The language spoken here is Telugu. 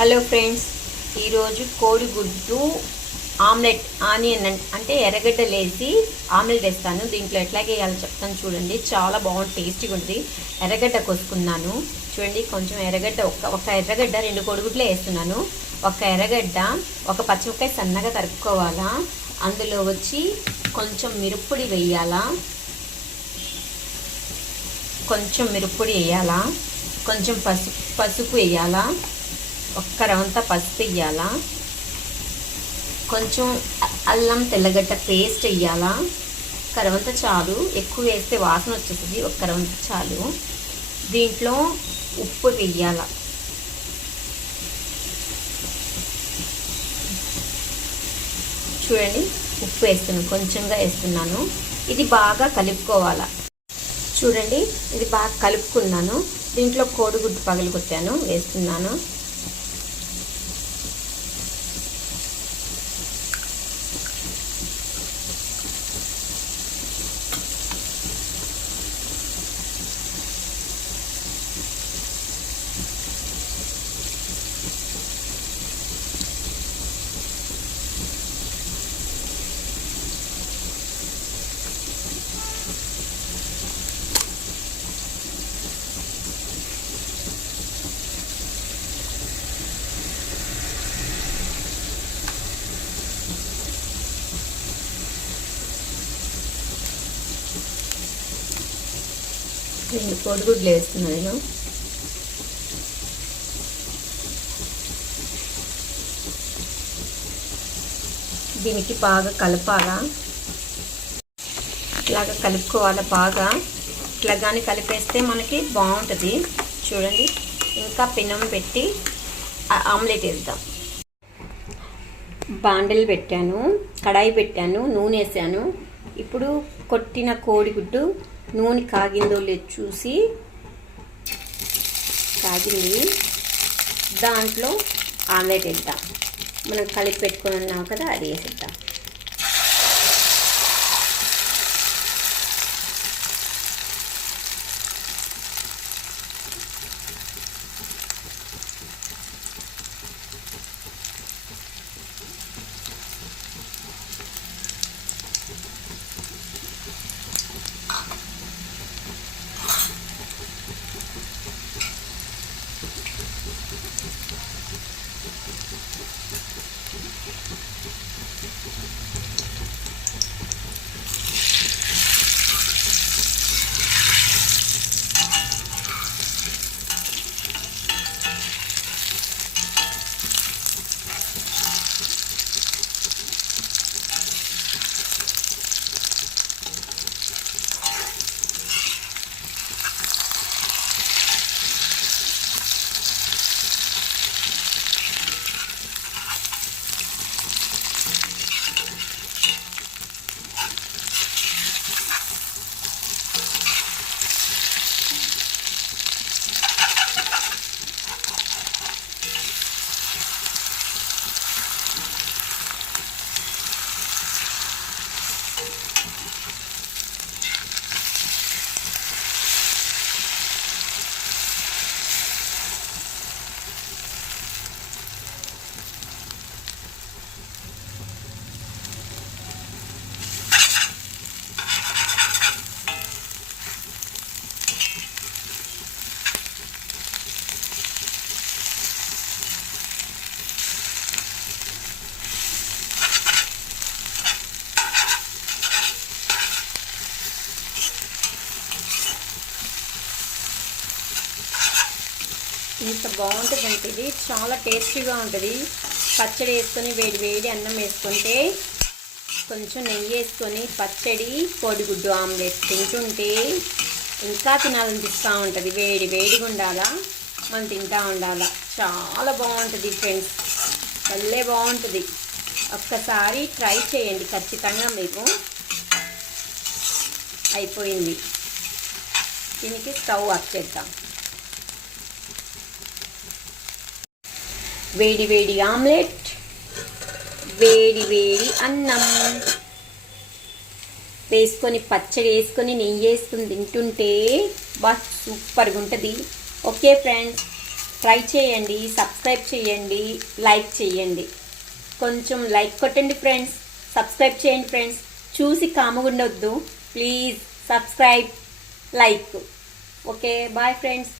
హలో ఫ్రెండ్స్, ఈరోజు కోడిగుడ్డు ఆమ్లెట్ ఆనియన్ అంటే ఎర్రగడ్డలు వేసి ఆమ్లెట్ వేస్తాను. దీంట్లో ఎట్లాగే వేయాలో చెప్తాను చూడండి. చాలా బాగుంది, టేస్టీగా ఉంటుంది. ఎర్రగడ్డ కోసుకున్నాను చూడండి. కొంచెం ఎర్రగడ్డ ఒక ఎర్రగడ్డ 2 కోడిగుడ్లే వేస్తున్నాను. ఒక ఎర్రగడ్డ, ఒక పచ్చిమిరపకాయ సన్నగా తరుక్కోవాలా. అందులో వచ్చి కొంచెం మిరప్పొడి వేయాలా, కొంచెం మిరప్పొడి వేయాలా, కొంచెం పసుపు వేయాలా, ఒక్క రవంతా పసుపు వేయాలా, కొంచెం అల్లం తెల్లగడ్డ పేస్ట్ వేయాలా. ఒక్క రవంత చాలు, ఎక్కువ వేస్తే వాసన వచ్చేస్తుంది. ఒక్క రవంత చాలు. దీంట్లో ఉప్పు వేయాల. చూడండి, ఉప్పు వేస్తున్నాను, కొంచెంగా వేస్తున్నాను. ఇది బాగా కలుపుకోవాలా. చూడండి, ఇది బాగా కలుపుకున్నాను. దీంట్లో కోడిగుడ్డు పగలగొట్టాను, వేస్తున్నాను. రెండు కోడిగుడ్లు వేస్తున్నాను నేను. దీనికి బాగా కలపాలా. ఇట్లాగా కలుపుకోవాలా బాగా. ఇట్లా కానీ కలిపేస్తే మనకి బాగుంటుంది. చూడండి, ఇంకా పెనం పెట్టి ఆమ్లెట్ వేద్దాం. బాండలు పెట్టాను, కడాయి పెట్టాను, నూనె వేసాను. ఇప్పుడు కొట్టిన కోడిగుడ్డు నూనె కాగిందో లేదు చూసి, కాగింది. దాంట్లో ఆమ్లెట్ వేద్దాం. మనం కలిపి పెట్టుకొని ఉన్నాం కదా, అది వేసేద్దాం. ఇంత బాగుంటుందంటే ఇది చాలా టేస్టీగా ఉంటుంది. పచ్చడి వేసుకొని వేడి వేడి అన్నం వేసుకుంటే, కొంచెం నెయ్యి వేసుకొని పచ్చడి కోడిగుడ్డు ఆమ్లెట్ తింటుంటే ఇంకా తినాలనిపిస్తూ ఉంటుంది. వేడి వేడిగా ఉండాలా, మనం తింటూ ఉండాలా. చాలా బాగుంటుంది ఫ్రెండ్స్, భలే బాగుంటుంది. ఒక్కసారి ట్రై చేయండి ఖచ్చితంగా. మీకు అయిపోయింది. దీనికి స్టవ్ ఆఫ్ చేద్దాం. వేడి వేడి ఆమ్లెట్, వేడి వేడి అన్నం వేసుకొని, పచ్చడి వేసుకొని, నెయ్యి వేసుకొని తింటుంటే బా సూపర్గా ఉంటుంది. ఓకే ఫ్రెండ్స్, ట్రై చేయండి, సబ్స్క్రైబ్ చేయండి, లైక్ చేయండి. కొంచెం లైక్ కొట్టండి ఫ్రెండ్స్, సబ్స్క్రైబ్ చేయండి ఫ్రెండ్స్. చూసి కామగుండొద్దు, please subscribe, like. Okay, bye friends.